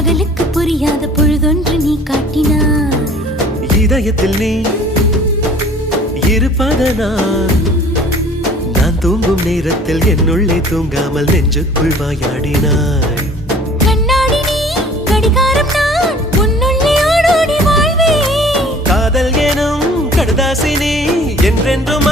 பகலுக்கு புரியாத பொழுதொன்று நீ காட்டினாய். இதயத்தில் நீ இருப்பதனால் நான் தூங்கும் நேரத்தில் என்னுள்ளே தூங்காமல் நெஞ்சுக்குள் வாயாடினாய். கண்ணாடி நீ கடிகாரம் நான் உன்னுள்ளே ஓடோடி வாழ்வே. காதல் எனும் கடுதாசி நீ என்றென்றும்